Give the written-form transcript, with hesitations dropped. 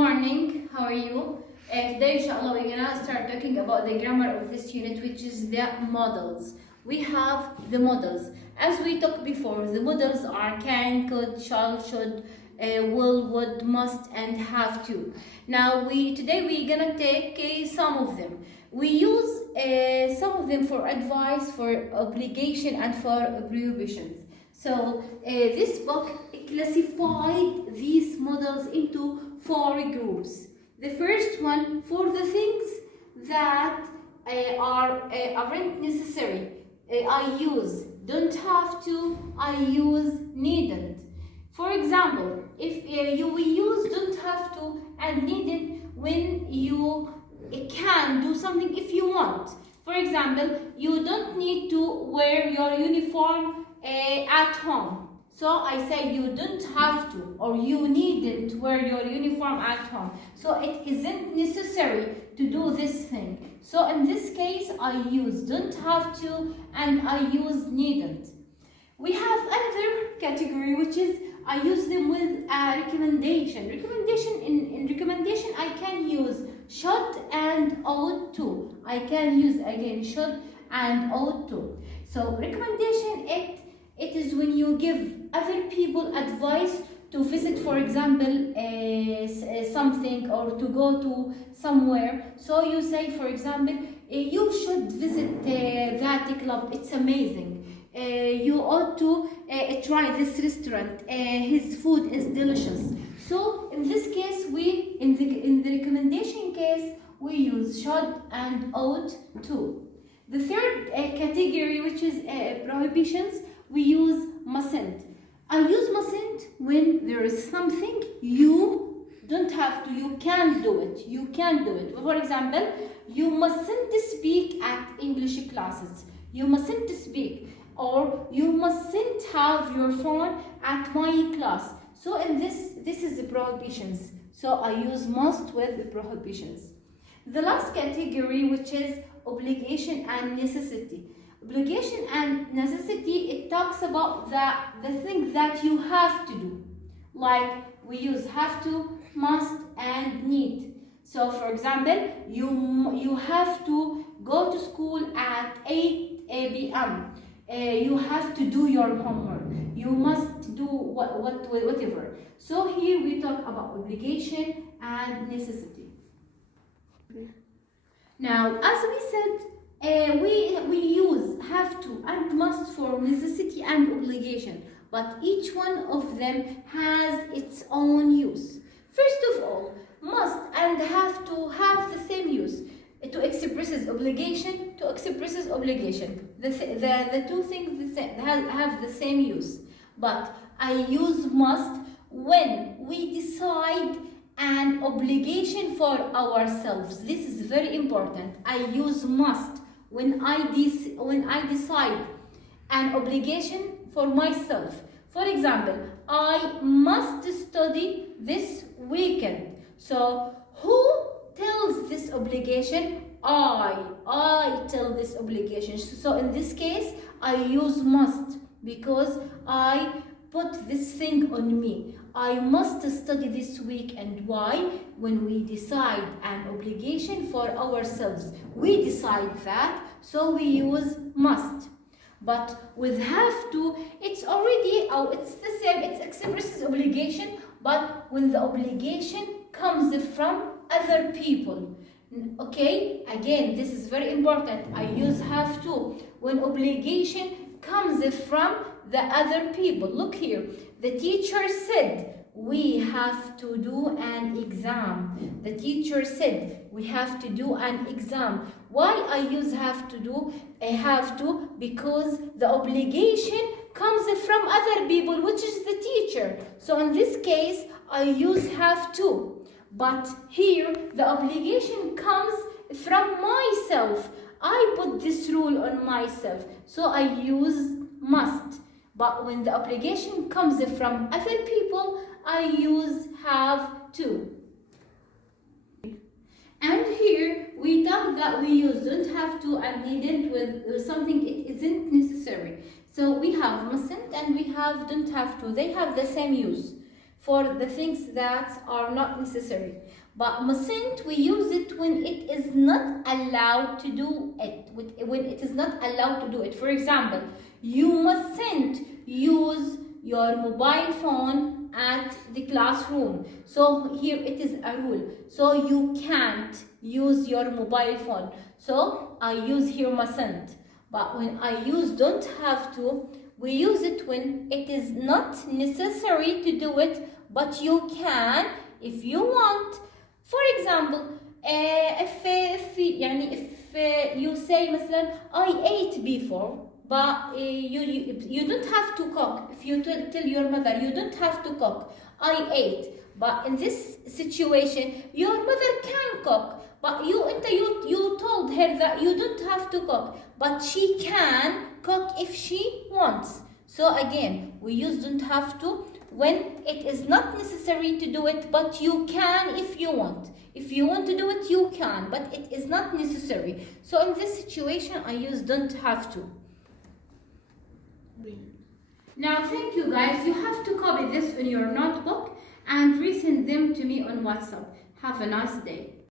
morning, how are you? Today, inshallah, we're gonna start talking about the grammar of this unit, which is the modals. We have the modals. As we talked before, the modals are can, could, shall, should, will, would, must, and have to. Now, today we're gonna take some of them. We use some of them for advice, for obligation, and for prohibitions. So this book classified these models into 4 groups. The first one, for the things that aren't necessary. I use don't have to, I use needn't. For example, if we use don't have to and needn't when you can do something if you want. For example, you don't need to wear your uniform at home. So I say you don't have to, or you needn't wear your uniform at home. So it isn't necessary to do this thing. So in this case, I use don't have to and I use needn't. We have another category, which is I use them with a recommendation. In recommendation, I can use should and ought to. I can use again should and ought to. So recommendation, it is when you give other people advice to visit, for example, something, or to go to somewhere. So you say, for example, you should visit that club, it's amazing. You ought to try this restaurant, his food is delicious. So in this case, in the recommendation case, we use should and ought to. The third category, which is prohibitions, we use mustn't. I use mustn't when there is something you don't have to, you can't do it. You can do it. For example, you mustn't speak at English classes. You mustn't speak, or you mustn't have your phone at my class. So in this is the prohibitions. So I use must with the prohibitions. The last category, which is obligation and necessity. Obligation and necessity, it talks about the thing that you have to do. Like we use have to, must, and need. So for example, you have to go to school at 8 p.m. You have to do your homework. You must do whatever. So here we talk about obligation and necessity. Now, as we said, we use have to and must for necessity and obligation, but each one of them has its own use. First of all, must and have to have the same use. To expresses obligation, to expresses obligation. The two things have the same use. But I use must when we decide an obligation for ourselves. This is very important. I use must when I decide an obligation for myself. For example, I must study this weekend. So who tells this obligation? I tell this obligation. So in this case, I use must because I put this thing on me. I must study this week. And why? When we decide an obligation for ourselves, we decide that, so we use must. But with have to, it's the same, it expresses obligation, but when the obligation comes from other people. Okay, again, this is very important. I use have to when obligation comes from the other people. Look here, the teacher said we have to do an exam. The teacher said we have to do an exam. Why I use have to do? I have to because the obligation comes from other people, which is the teacher. So in this case, I use have to. But here, the obligation comes from myself. I put this rule on myself, so I use must. But when the obligation comes from other people, I use have to. And here, we talk that we use don't have to and needn't with something it isn't necessary. So we have mustn't and we have don't have to. They have the same use. for the things that are not necessary. But mustn't, we use it when it is not allowed to do it. When it is not allowed to do it. For example, you mustn't use your mobile phone at the classroom. So here it is a rule. So you can't use your mobile phone. So I use here mustn't. But when I use don't have to, we use it when it is not necessary to do it, but you can if you want. For example, if you say مثلا I ate before, but you don't have to cook. If you tell your mother you don't have to cook, I ate. But in this situation, your mother can cook, but you told her that you don't have to cook, but she can cook if she wants. So again, we use don't have to when it is not necessary to do it, but you can if you want. If you want to do it, you can, but it is not necessary. So in this situation, I use don't have to. Now, thank you guys. You have to copy this in your notebook and resend them to me on WhatsApp. Have a nice day.